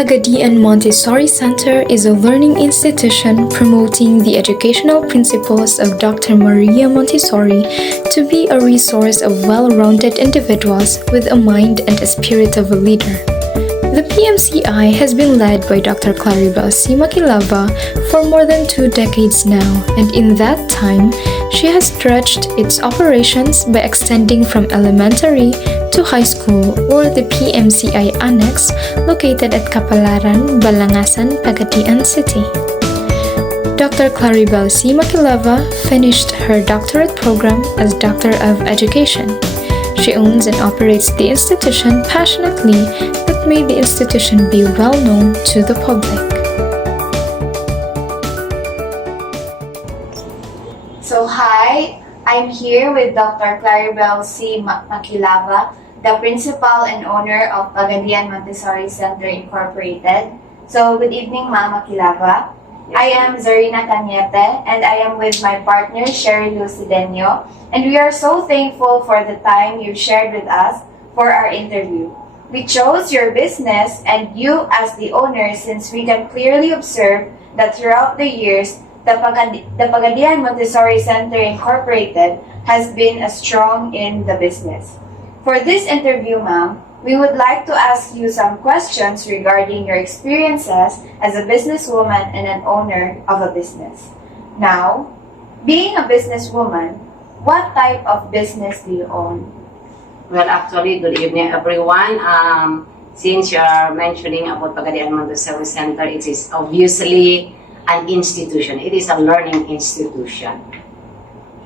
Pagadian Montessori Center is a learning institution promoting the educational principles of Dr. Maria Montessori to be a resource of well-rounded individuals with a mind and a spirit of a leader. The PMCI has been led by Dr. Claribel C. Makilava for more than 2 decades now, and in that time, she has stretched its operations by extending from elementary to high school or the PMCI Annex located at Kapalaran, Balangasan, Pagadian City. Dr. Claribel C. Makilava finished her doctorate program as Doctor of Education. She owns and operates the institution passionately that made the institution be well known to the public. So hi, I'm here with Dr. Claribel C. Makilava, the principal and owner of Pagadian Montessori Center Incorporated. So good evening, Ma'am Makilava. I am Zarina Cañete and I am with my partner Sherry Cedeño, and we are so thankful for the time you've shared with us for our interview. We chose your business and you as the owner since we can clearly observe that throughout the years, the Pagadian Montessori Center Incorporated has been strong in the business. For this interview, ma'am, we would like to ask you some questions regarding your experiences as a businesswoman and an owner of a business. Now, being a businesswoman, what type of business do you own? Well, actually, good evening, everyone. Since you are mentioning about Pagadian Montessori Center, it is obviously an institution. It is a learning institution.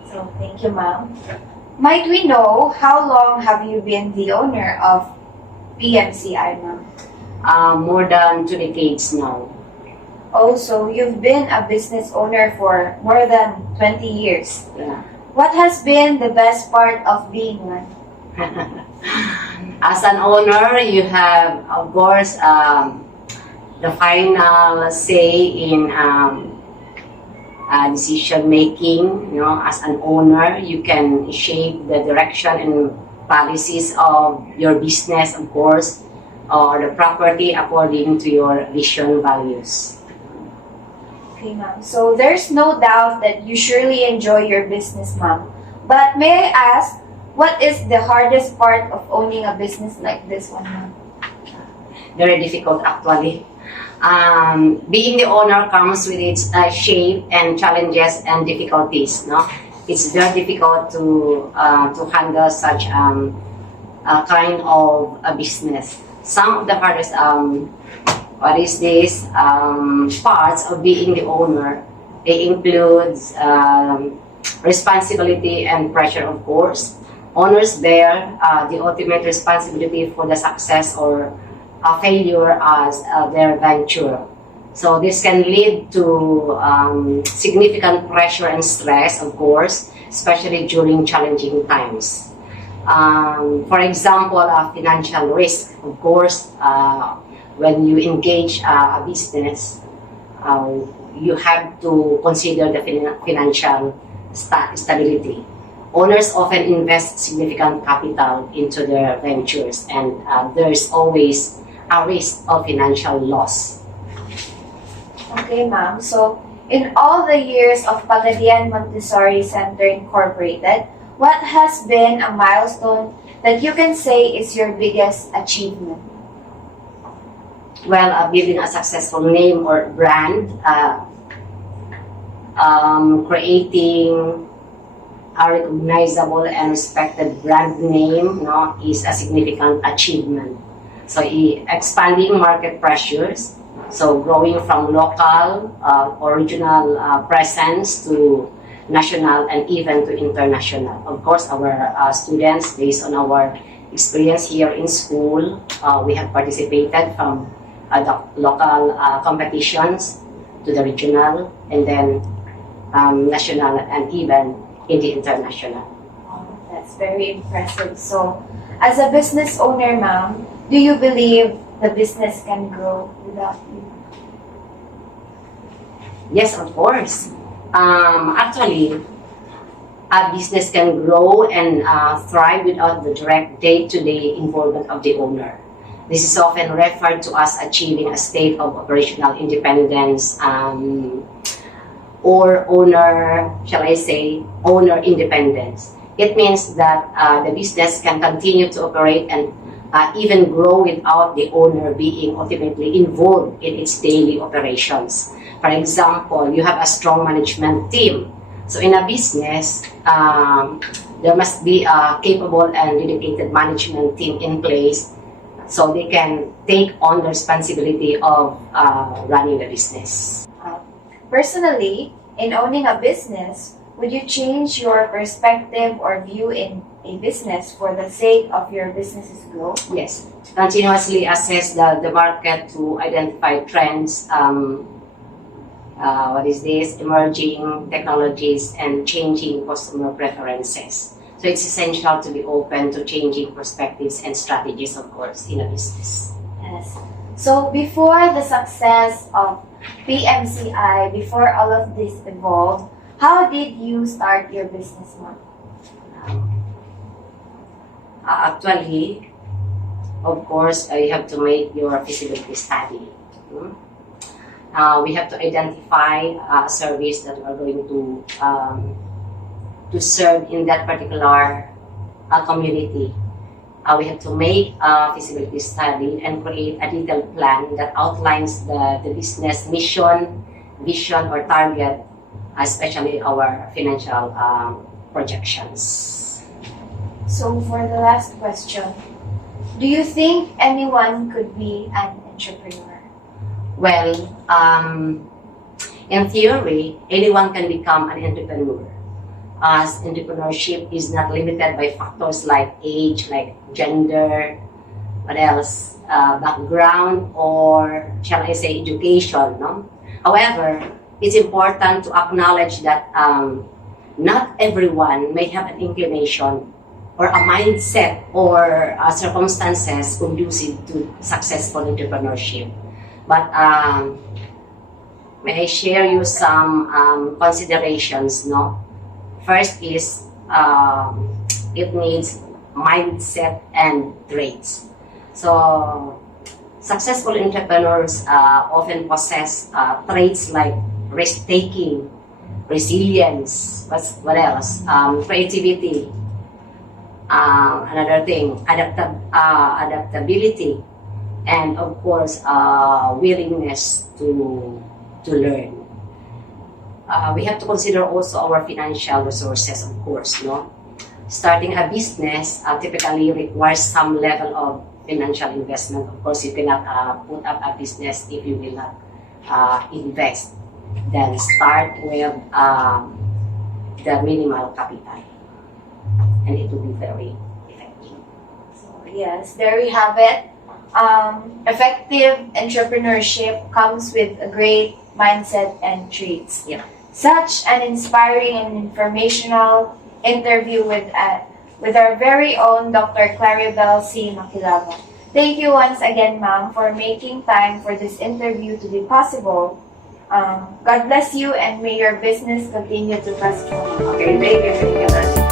So, thank you, ma'am. Might we know how long have you been the owner of PMCI, ma'am? More than 2 decades now. Also, you've been a business owner for more than 20 years. Yeah. What has been the best part of being one? As an owner, you have, of course, the final say in decision making. You know, as an owner, you can shape the direction and policies of your business, of course, or the property according to your vision values. Okay, ma'am. So there's no doubt that you surely enjoy your business, ma'am. But may I ask, what is the hardest part of owning a business like this one, ma'am? Very difficult, actually. Being the owner comes with its shape and challenges and difficulties. No, it's very difficult to handle such kind of a business. Some of the hardest parts of being the owner, it includes responsibility and pressure, of course. Owners bear the ultimate responsibility for the success or failure as their venture. So this can lead to significant pressure and stress, of course, especially during challenging times. For example, financial risk. Of course, when you engage a business, you have to consider the financial stability. Owners often invest significant capital into their ventures, and there's always a risk of financial loss. Okay, ma'am. So, in all the years of Pagadian Montessori Center Incorporated, what has been a milestone that you can say is your biggest achievement? Well, building a successful name or brand, creating a recognizable and respected brand name, no, is a significant achievement. So, expanding market pressures, so growing from local or regional presence to national and even to international. Of course, our students, based on our experience here in school, we have participated from the local competitions to the regional and then national and even in the international. Oh, that's very impressive. So, as a business owner, ma'am, do you believe the business can grow without you? Yes, of course. Actually, a business can grow and thrive without the direct day-to-day involvement of the owner. This is often referred to as achieving a state of operational independence or owner independence. It means that the business can continue to operate and even grow without the owner being ultimately involved in its daily operations. For example, you have a strong management team. So in a business, there must be a capable and dedicated management team in place so they can take on the responsibility of running the business. Personally, in owning a business, would you change your perspective or view in a business for the sake of your business's growth? Yes. Continuously assess the market to identify trends, emerging technologies and changing customer preferences. So it's essential to be open to changing perspectives and strategies, of course, in a business. Yes. So before the success of PMCI, before all of this evolved, how did you start your business, Ma'am? Actually, of course, you have to make your feasibility study. We have to identify a service that we are going to serve in that particular community. We have to make a feasibility study and create a detailed plan that outlines the business mission, vision, or target, especially our financial projections. So for the last question, do you think anyone could be an entrepreneur? Well, in theory, anyone can become an entrepreneur, as entrepreneurship is not limited by factors like age, like gender, what else, background, or shall I say education. No? However, it's important to acknowledge that not everyone may have an inclination or a mindset or circumstances conducive to successful entrepreneurship. But may I share you some considerations, no? First is it needs mindset and traits. So successful entrepreneurs often possess traits like risk-taking, resilience, what else? Creativity. Another thing, adaptability, and of course, willingness to learn. We have to consider also our financial resources, of course. No, starting a business typically requires some level of financial investment. Of course, you cannot put up a business if you will not invest. Then start with the minimal capital, and it will be very effective. So yes, there we have it. Effective entrepreneurship comes with a great mindset and traits. Yeah. Such an inspiring and informational interview with our very own Dr. Claribel C. Makilava. Thank you once again, ma'am, for making time for this interview to be possible. God bless you and may your business continue to prosper. Okay, thank you.